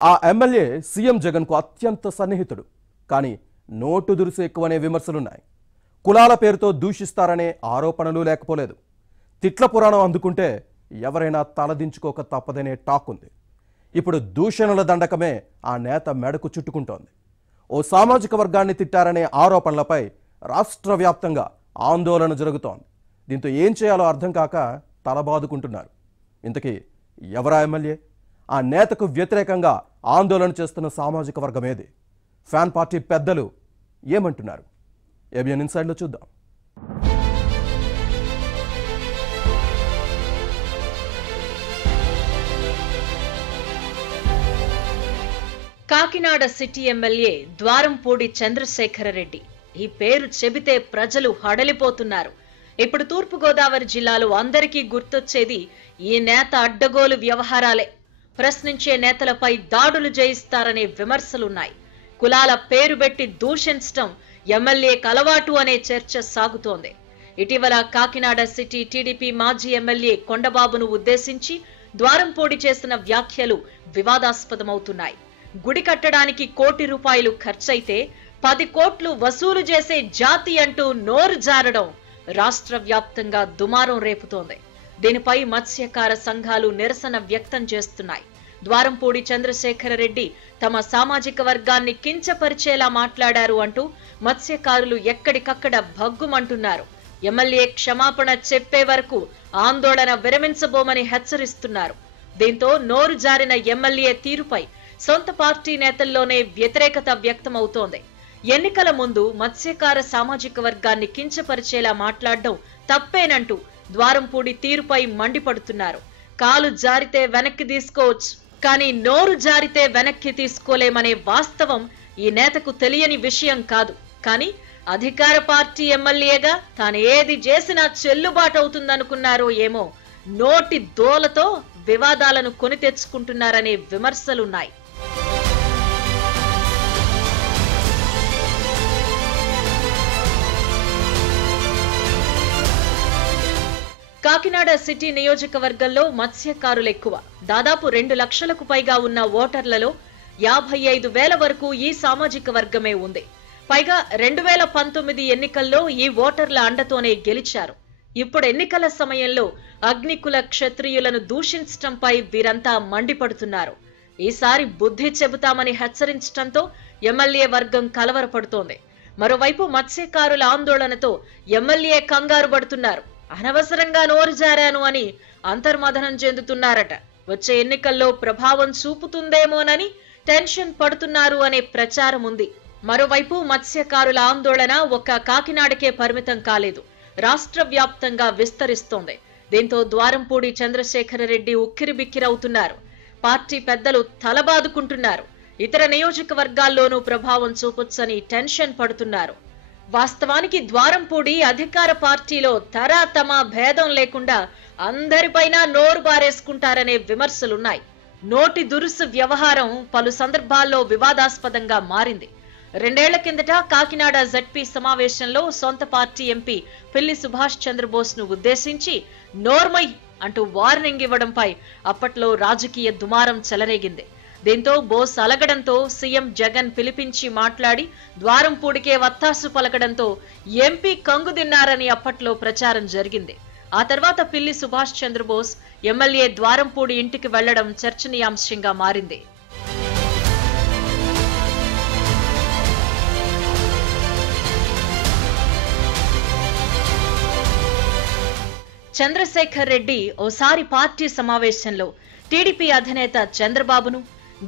ఆ MLA CM జగన్కు అత్యంత సన్నిహితుడు. కానీ నోటు దురుసు ఎక్కువనే విమర్శలున్నాయి. కులాల పేరుతో దూషిస్తారనే ఆరోపణలు లేకపోలేదు. తిట్ల పురాణం అందుకుంటే ఎవరైనా తలదించుకోక తప్పదనే టాక్ ఉంది. ఇప్పుడు దూషణల దండకమే ఆ నేత మెడకు చుట్టుకుంటోంది. ఓ సామాజిక వర్గాన్ని తిట్టారనే ఆరోపణలపై రాష్ట్ర వ్యాప్తంగా ఆందోళన జరుగుతోంది. దీంతో ఏం చేయాలో అర్థం కాక తలబాదుకుంటున్నారు. ఇంతకీ ఎవరా ఎమ్మెల్యే? ఆ నేతకు వ్యతిరేకంగా ఆందోళన చేస్తున్న సామాజిక వర్గం ఏది? ఫ్యాన్ పార్టీ పెద్దలు ఏమంటున్నారు? ఏబిఎన్ ఇన్సైడ్లో చూద్దాం. Kakinada city MLA Dwarampudi Chandrasekhar Reddy. ఈ పేరు చెబితే ప్రజలు హడలిపోతున్నారు. ఇప్పుడు తూర్పుగోదావరి జిల్లాలో అందరికీ గుర్తొచ్చేది ఈ నేత అడ్డగోలు వ్యవహారాలే. ప్రశ్నించే నేతలపై దాడులు చేయిస్తారనే విమర్శలున్నాయి. కులాల పేరు పెట్టి దూషించడం ఎమ్మెల్యేకు అలవాటు అనే చర్చ సాగుతోంది. ఇటీవల కాకినాడ సిటీ టీడీపీ మాజీ ఎమ్మెల్యే కొండబాబును ఉద్దేశించి ద్వారంపూడి చేసిన వ్యాఖ్యలు వివాదాస్పదమవుతున్నాయి. గుడి కట్టడానికి ₹1 కోటి ఖర్చయితే 10 కోట్లు వసూలు చేసే జాతి అంటూ నోరు జారడం రాష్ట్ర వ్యాప్తంగా దుమారం రేపుతోంది. దీనిపై మత్స్యకార సంఘాలు నిరసన వ్యక్తం చేస్తున్నాయి. ద్వారంపూడి చంద్రశేఖరరెడ్డి తమ సామాజిక వర్గాన్ని కించపరిచేలా మాట్లాడారు అంటూ మత్స్యకారులు ఎక్కడికక్కడ భగ్గుమంటున్నారు. ఎమ్మెల్యే క్షమాపణ చెప్పే వరకు ఆందోళన విరమించబోమని హెచ్చరిస్తున్నారు. దీంతో నోరు జారిన ఎమ్మెల్యే తీరుపై సొంత పార్టీ నేతల్లోనే వ్యతిరేకత వ్యక్తమవుతోంది. ఎన్నికల ముందు మత్స్యకార సామాజిక వర్గాన్ని కించపరిచేలా మాట్లాడడం తప్పేనంటూ ద్వారంపూడి తీరుపై మండిపడుతున్నారు. కాలు జారితే వెనక్కి తీసుకోవచ్చు, కానీ నోరు జారితే వెనక్కి తీసుకోలేమనే వాస్తవం ఈ నేతకు తెలియని విషయం కాదు. కానీ అధికార పార్టీ ఎమ్మెల్యేగా తాను ఏది చేసినా చెల్లుబాటు అవుతుందనుకున్నారో ఏమో, నోటి దోలతో వివాదాలను కొని తెచ్చుకుంటున్నారనే విమర్శలున్నాయి. కాకినాడ సిటీ నియోజకవర్గంలో మత్స్యకారులు ఎక్కువ. దాదాపు 2 లక్షలకు పైగా ఉన్న ఓటర్లలో 55,000 వరకు ఈ సామాజిక వర్గమే ఉంది. పైగా 2019 ఎన్నికల్లో ఈ ఓటర్ల అండతోనే గెలిచారు. ఇప్పుడు ఎన్నికల సమయంలో అగ్నికుల క్షత్రియులను దూషించటంపై వీరంతా మండిపడుతున్నారు. ఈసారి బుద్ధి చెబుతామని హెచ్చరించడంతో ఎమ్మెల్యే వర్గం కలవరపడుతోంది. మరోవైపు మత్స్యకారుల ఆందోళనతో ఎమ్మెల్యే కంగారు పడుతున్నారు. అనవసరంగా నోరు జారాను అని అంతర్మథనం చెందుతున్నారట. వచ్చే ఎన్నికల్లో ప్రభావం చూపుతుందేమోనని టెన్షన్ పడుతున్నారు అనే ప్రచారం ఉంది. మరోవైపు మత్స్యకారుల ఆందోళన ఒక్క కాకినాడకే పరిమితం కాలేదు, రాష్ట్ర వ్యాప్తంగా విస్తరిస్తోంది. దీంతో ద్వారంపూడి చంద్రశేఖరరెడ్డి ఉక్కిరిబిక్కిరవుతున్నారు. పార్టీ పెద్దలు తలబాదుకుంటున్నారు. ఇతర నియోజకవర్గాల్లోనూ ప్రభావం చూపొచ్చని టెన్షన్ పడుతున్నారు. వాస్తవానికి ద్వారంపూడి అధికార పార్టీలో తరాతమ భేదం లేకుండా అందరిపైన నోరు బారేసుకుంటారనే విమర్శలున్నాయి. నోటి దురుసు వ్యవహారం పలు సందర్భాల్లో వివాదాస్పదంగా మారింది. 2 ఏళ్ల కిందట కాకినాడ జెడ్పీ సమావేశంలో సొంత పార్టీ ఎంపీ పిల్లి సుభాష్ చంద్రబోస్ ను ఉద్దేశించి నోర్మై అంటూ వార్నింగ్ ఇవ్వడంపై అప్పట్లో రాజకీయ దుమారం చెలరేగింది. దీంతో బోస్ అలగడంతో సీఎం జగన్ పిలిపించి మాట్లాడి ద్వారంపూడికే వత్తాసు పలకడంతో ఎంపీ కంగుదిన్నారని అప్పట్లో ప్రచారం జరిగింది. ఆ తర్వాత పిల్లి సుభాష్ చంద్రబోస్ ఎమ్మెల్యే ద్వారంపూడి ఇంటికి వెళ్లడం చర్చనీయాంశంగా మారింది. చంద్రశేఖర్ రెడ్డి ఓసారి పార్టీ సమావేశంలో టీడీపీ అధినేత చంద్రబాబును,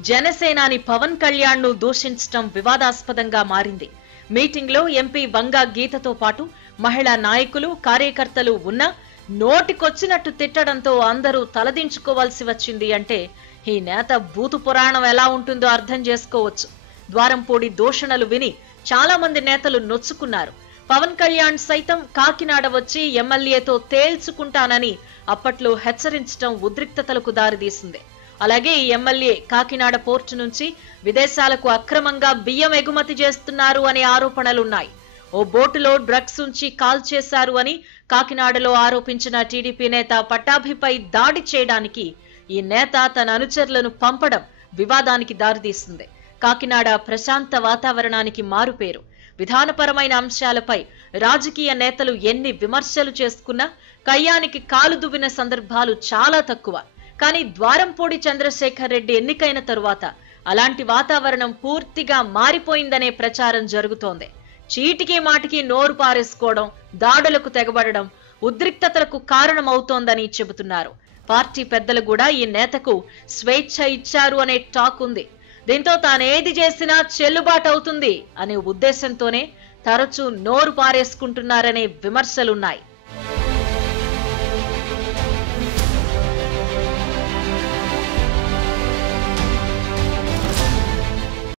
జనసేనాని పవన్ కళ్యాణ్ ను దూషించడం వివాదాస్పదంగా మారింది. మీటింగ్ లో ఎంపీ వంగా గీతతో పాటు మహిళా నాయకులు, కార్యకర్తలు ఉన్నా నోటికొచ్చినట్టు తిట్టడంతో అందరూ తలదించుకోవాల్సి వచ్చింది. అంటే ఈ నేత బూతు పురాణం ఎలా ఉంటుందో అర్థం చేసుకోవచ్చు. ద్వారంపూడి దూషణలు విని చాలా మంది నేతలు నొచ్చుకున్నారు. పవన్ కళ్యాణ్ సైతం కాకినాడ వచ్చి ఎమ్మెల్యేతో తేల్చుకుంటానని అప్పట్లో హెచ్చరించడం ఉద్రిక్తతలకు దారితీసింది. అలాగే ఈ ఎమ్మెల్యే కాకినాడ పోర్టు నుంచి విదేశాలకు అక్రమంగా బియ్యం ఎగుమతి చేస్తున్నారు అనే ఆరోపణలున్నాయి. ఓ బోటులో డ్రగ్స్ ఉంచి కాల్ చేశారు అని కాకినాడలో ఆరోపించిన టీడీపీ నేత పట్టాభిపై దాడి చేయడానికి ఈ నేత తన అనుచరులను పంపడం వివాదానికి దారితీస్తుంది. కాకినాడ ప్రశాంత వాతావరణానికి మారుపేరు. విధానపరమైన అంశాలపై రాజకీయ నేతలు ఎన్ని విమర్శలు చేసుకున్నా కయ్యానికి కాలు దువ్విన సందర్భాలు చాలా తక్కువ. కానీ ద్వారంపూడి చంద్రశేఖర్ రెడ్డి ఎన్నికైన తరువాత అలాంటి వాతావరణం పూర్తిగా మారిపోయిందనే ప్రచారం జరుగుతోంది. చీటికి మాటికి నోరు పారేసుకోవడం, దాడులకు తెగబడడం ఉద్రిక్తతలకు కారణమవుతోందని చెబుతున్నారు. పార్టీ పెద్దలు కూడా ఈ నేతకు స్వేచ్ఛ ఇచ్చారు అనే టాక్ ఉంది. దీంతో తానేది చేసినా చెల్లుబాటు అవుతుంది అనే ఉద్దేశంతోనే తరచూ నోరు పారేసుకుంటున్నారనే విమర్శలున్నాయి.